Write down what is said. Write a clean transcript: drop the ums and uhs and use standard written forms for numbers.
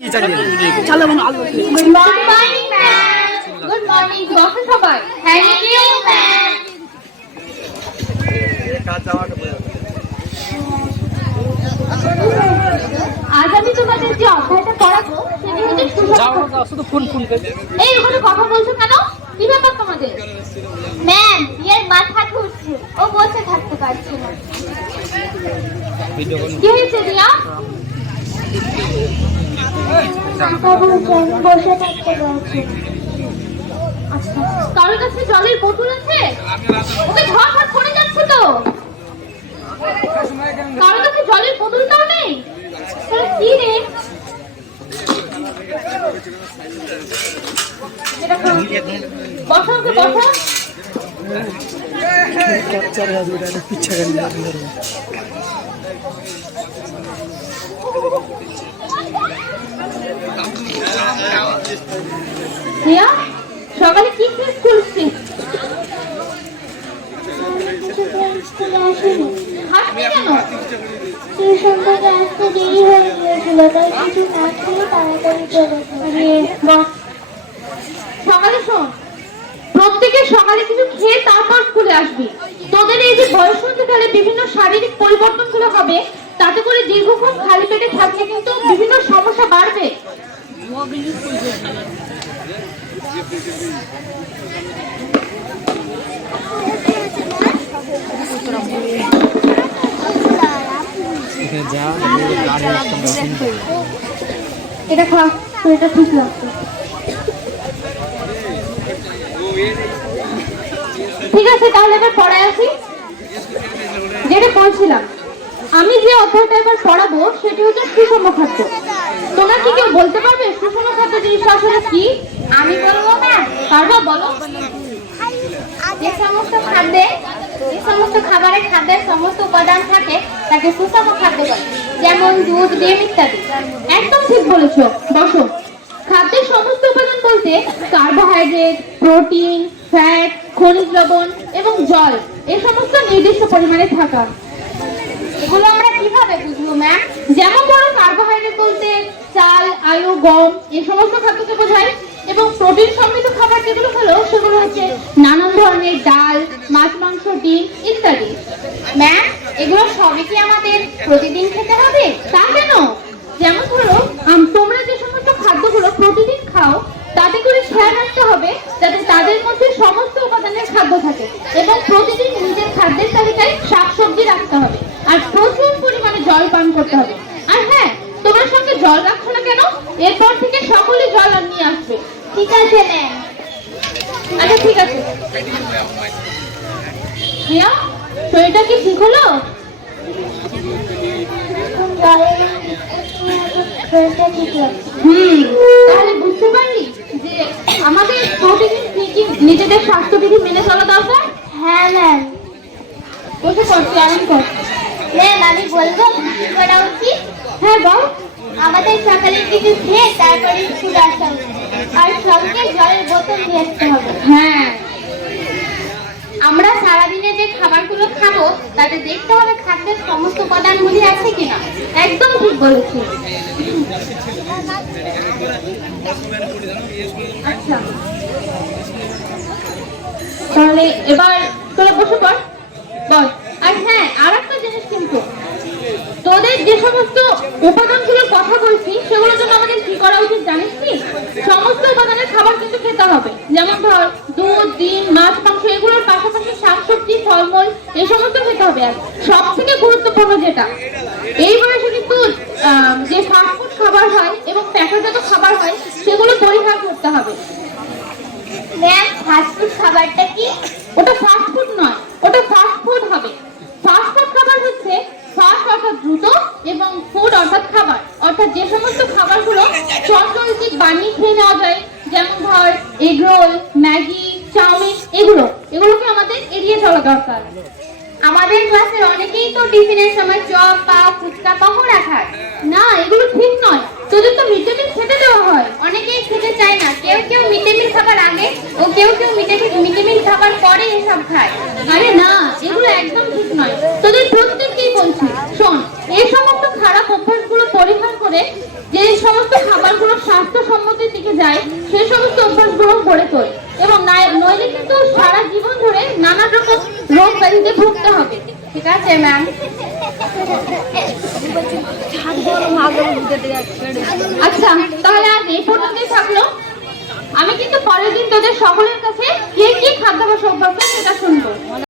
Good morning, ma'am. Good morning to all সবাই. Thank you, ma'am. আজ আমি তোমাদের যে অধ্যায়টা পড়াবো সেটা হচ্ছে সুসংখ্যা। শুধু ফোন করে এই ওখানে কথা বলছো কেন? কি ব্যাপার তোমাদের? ম্যাম, এর মাথা ঘুরছে। ও বসে থাকতে পারছে না। কি হয়েছে রিয়া? বসে থাকতে পারছি। আচ্ছা, কারোর কাছে জলের বোতল আছে? ওকে ঝড় পড়ে যাচ্ছে তো। কারোর কাছে জলের বোতলটাও নেই? তাহলে কি রে? বসো ওকে বসো। রিয়া, সকালে কি খেয়ে স্কুল এসেছিস? হাসবি কেন? টিউশন থেকে আসতে দেরি হয়ে গিয়েছিল, তাই কিছু না খেয়ে তাড়াতাড়ি চলে গেলাম। সকালে শোন, প্রত্যেকে সকালে কিছু খেয়ে তারপর স্কুলে আসবি। তোদের এই যে বয়সন্ধিকালে বিভিন্ন শারীরিক পরিবর্তনগুলো হবে, তাতে করে দীর্ঘক্ষণ খালি পেটে থাকলে কিন্তু বিভিন্ন সমস্যা বাড়বে। এটা খা, এটা ঠিক লাগছে। ঠিক আছে, তাহলে এবার পড়ায় আসি। যেটা বলছিলাম, আমি যে অধ্যায়টা এবার পড়াবো সেটি হচ্ছে সুষম খাদ্য। তোমরা কি কেউ বলতে পারবে সুষম খাদ্য জিনিসটা আসলে কি? আমি বলবো না, পারবা? বলো। যে সমস্ত খাবারের খাদ্যের সমস্ত উপাদান থাকে তাকে সুষম খাদ্য বলে, যেমন দুধ, ডিম ইত্যাদি। একদম ঠিক বলেছো। বসো। খাদ্যের সমস্ত উপাদান বলতে কার্বোহাইড্রেট, প্রোটিন, ফ্যাট, খনিজ লবণ এবং জল এই সমস্ত নির্দিষ্ট পরিমাণে থাকা। এগুলো আমরা কিভাবে বুঝবো ম্যাম? যেমন ধরো, কার্বোহাইড্রেট বলতে চাল, আলু, গম এই সমস্ত খাদ্যকে বোঝায়। এবং প্রোটিন সমৃদ্ধ খাবার যেগুলো হলো সেগুলো হচ্ছে নানান ধরনের ডাল, মাছ, মাংস, ডিম ইত্যাদি। ম্যাম, এগুলো সবই কি আমাদের প্রতিদিন খেতে হবে? তা কেন? যেমন ধরো, তোমরা যে সমস্ত খাদ্যগুলো প্রতিদিন খাও তাতে করে খেয়াল রাখতে হবে যাতে তাদের মধ্যে সমস্ত উপাদানের খাদ্য থাকে, এবং প্রতিদিন নিজের খাদ্যের তালিকায় শাকসবজি রাখতে হবে, আর প্রচুর পরিমাণে জল পান করতে হবে। আর হ্যাঁ, তোমার সঙ্গে জল রাখছো না কেন? এরপর থেকে সকলে জল আর নিয়ে আসবে। ঠিক আছে ম্যাম। আচ্ছা ঠিক আছে। রিয়া, শরীরটা কি ঠিক হলো? তাহলে বুঝতে পারলি যে আমাদের প্রতিদিন কি নিজেদের স্বাস্থ্যবিধি মেনে চলা দরকার। হ্যাঁ ম্যাম। বসে পড়ছি, আরাম কর। ম্যাম, আমি বলবো কি করা উচিত? হ্যাঁ বল। আমাদের সকালে কিছু খেয়ে তারপরে স্কুল আসা উচিত, আর সঙ্গে জলের বোতল নিয়ে আসতে হবে। হ্যাঁ, আমরা সারাদিনে যে খাবারগুলো খাবো তাতে দেখতে হবে খাদ্যের সমস্ত উপাদানগুলি আছে কিনা। একদম ঠিক বলেছিস। আচ্ছা, তাহলে এবার তোরা বসে পড়, বল। আর হ্যাঁ, আর একটা জিনিস, কিন্তু তোদের যে সমস্ত উপাদানগুলোর কথা বলছি সেগুলোর জন্য আমাদের কি করা উচিত জানিস কি? সমস্ত উপাদানের খাবার কিন্তু খেতে হবে। যেমন ধর, দুধ, ডিম, মাছ, মাংস এগুলোর পাশাপাশি শাকসবজি, ফলমূল এই সমস্ত খেতে হবে। আর সব থেকে গুরুত্বপূর্ণ যেটা, এই বয়সে কিন্তু যে ফাস্টফুড খাবার হয় এবং প্যাকেটজাত খাবার হয় সেগুলো পরিহার করতে হবে। ম্যাম, ফাস্টফুড খাবারটা কি? ওটা ফাস্টফুড নয়, ওটা ফাস্টফুড হবে। ফাস্টফুড খাবার হচ্ছে ফাস্ট অর্থাৎ দ্রুত, এবং ফুড অর্থাৎ খাবার, অর্থাৎ যে সমস্ত খাবারগুলো চটজলদি বানিয়ে খেয়ে নেওয়া যায়, যেমন ধর এগরোল, ম্যাগি, চাউমিন, এগুলোকে আমাদের এড়িয়ে চলা দরকার। আমাদের ক্লাসের অনেকেই তো টিফিনের সময় চপ, পাও, ফুচকা, পকোড়া খায়। না, এগুলো ঠিক নয়। তোদের তো মিড ডে মিল খেতে দেওয়া হয়। অনেকেই খেতে চায় না, কেউ কেউ মিড ডে মিল খাবার আগে ও কেউ কেউ মিড ডে মিল খাবার পরে এসব খায়। আরে না, এগুলো একদম ঠিক নয়। তোদের প্রত্যেককেই বলছি, শোন, এই সমস্ত খারাপ অভ্যাসগুলো পরিহার করে যে সমস্ত খাবার করে তোল, এবং নইলে কিন্তু সারা জীবন ধরে নানা রকম রোগ ব্যাধিতে ভুগতে হবে। ঠিক আছে ম্যাম? আচ্ছা, তাহলে আজ এই পর্যন্তই থাকলো। আমি কিন্তু পরের দিন তোদের সকলের কাছে কে কি খাদ্যাভ্যাস অভ্যাস সেটা শুনবো।